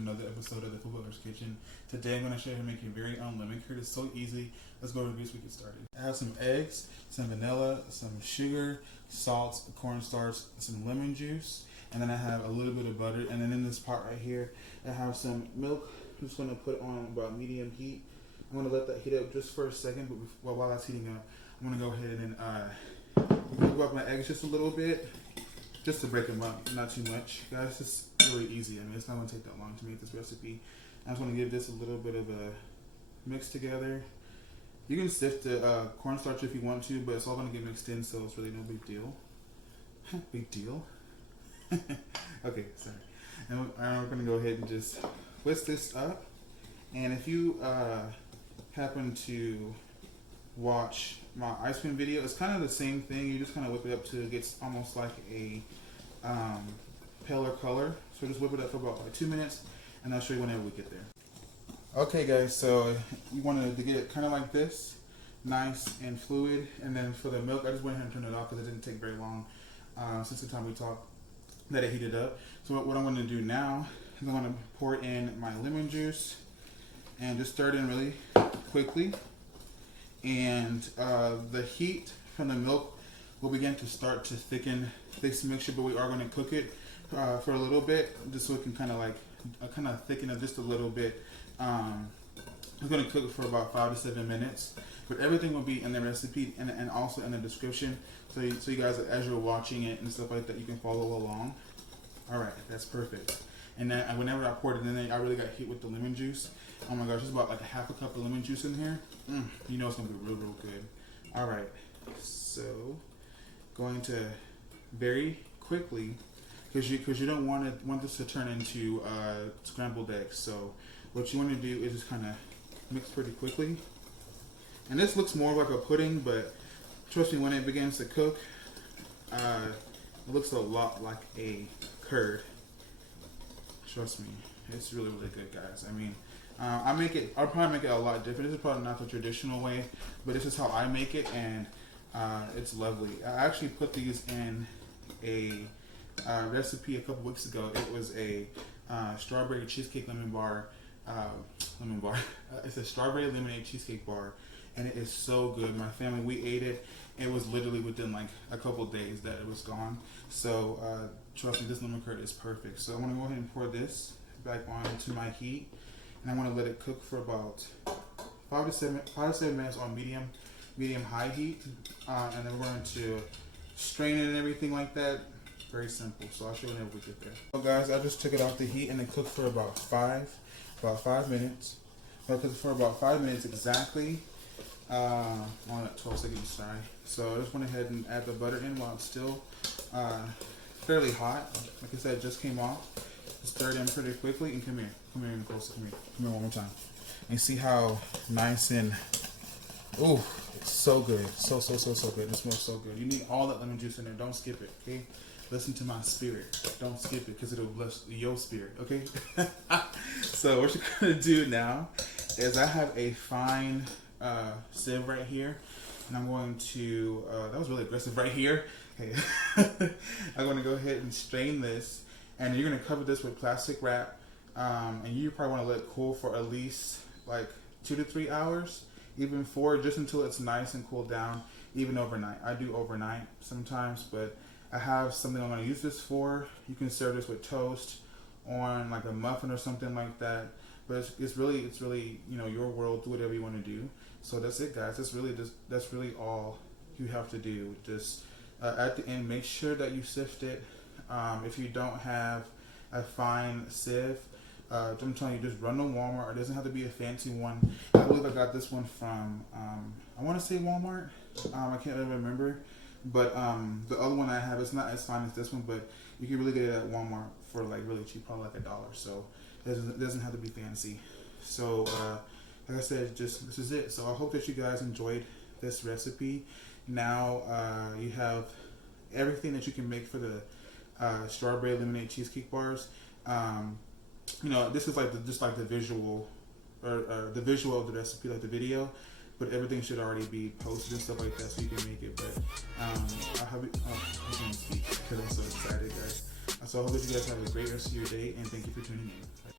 another episode of the Food Butler's Kitchen. Today I'm going to show you how to make your very own lemon curd. It's so easy. Let's go to the grease. We get started. I have some eggs, some vanilla, some sugar, salt, cornstarch, some lemon juice, and then I have a little bit of butter. And then in this pot right here, I have some milk. I'm just going to put on about medium heat. I'm going to let that heat up just for a second, but while that's heating up, I'm going to go ahead and cook up my eggs just a little bit, just to break them up, not too much. Guys, it's really easy. I mean, it's not going to take that long to make this recipe. I just want to give this a little bit of a mix together. You can sift the cornstarch if you want to, but it's all going to get mixed in, so it's really no big deal. Big deal? Okay, sorry. And we're going to go ahead and just whisk this up. And if you happen to watch my ice cream video, it's kind of the same thing. You just kind of whip it up till it gets almost like a paler color. So just whip it up for about like 2 minutes, and I'll show you whenever we get there. Okay guys, so you wanted to get it kind of like this, nice and fluid. And then for the milk, I just went ahead and turned it off because it didn't take very long since the time we talked that it heated up. So what I'm going to do now is I'm going to pour in my lemon juice and just stir it in really quickly. And the heat from the milk will begin to start to thicken this mixture, but we are going to cook it for a little bit, just so it can kind of thicken it just a little bit. I'm going to cook it for about 5 to 7 minutes, but everything will be in the recipe and also in the description, so you guys, as you're watching it and stuff like that, you can follow along. All right, that's perfect. And then whenever I poured it in there, I really got hit with the lemon juice. Oh my gosh, there's about like a half a cup of lemon juice in here. You know it's gonna be real good. All right, so going to very quickly, because you don't want this to turn into scrambled eggs. So what you want to do is just kind of mix pretty quickly. And this looks more like a pudding, but trust me, when it begins to cook, it looks a lot like a curd. Trust me, it's really good, guys. I mean, I'll probably make it a lot different. This is probably not the traditional way, but this is how I make it, and it's lovely. I actually put these in a recipe a couple weeks ago. It was a strawberry cheesecake lemon bar. It's a strawberry lemonade cheesecake bar, and it is so good. My family, we ate it. It was literally within like a couple days that it was gone. So trust me, this lemon curd is perfect. So I'm gonna go ahead and pour this back onto my heat, and I want to let it cook for about 5 to 7 minutes on medium high heat, and then we're going to strain it and everything like that. Very simple. So I'll show you whenever we get there. So guys, I just took it off the heat and it cooked for about 5 minutes. I'll cook it for about 5 minutes exactly. On at 12 seconds, sorry. So I just went ahead and add the butter in while it's still fairly hot. Like I said, it just came off. Stir it in pretty quickly, and come here and closer, come here one more time. And see how nice and, ooh, it's so good, so good. It smells so good. You need all that lemon juice in there. Don't skip it, okay? Listen to my spirit. Don't skip it, because it'll bless your spirit, okay? So what you're gonna do now is I have a fine sieve right here, and I'm going to, that was really aggressive right here. Okay. I'm gonna go ahead and strain this. And you're gonna cover this with plastic wrap, and you probably want to let it cool for at least like 2 to 3 hours, even 4, just until it's nice and cooled down. Even overnight. I do overnight sometimes, but I have something I'm gonna use this for. You can serve this with toast, on like a muffin or something like that. But it's really your world. Do whatever you want to do. So that's it, guys. That's really all you have to do. Just at the end, make sure that you sift it. If you don't have a fine sieve, I'm telling you, just run to Walmart. It doesn't have to be a fancy one. I believe I got this one from, I want to say Walmart. I can't really remember. But the other one I have is not as fine as this one, but you can really get it at Walmart for like really cheap, probably like $1. So it doesn't have to be fancy. So like I said, this is it. So I hope that you guys enjoyed this recipe. Now you have everything that you can make for the strawberry lemonade cheesecake bars. This is like just like the visual, or the visual of the recipe, like the video. But everything should already be posted and stuff like that, so you can make it. But I can't speak because I'm so excited, guys. So I hope that you guys have a great rest of your day, and thank you for tuning in.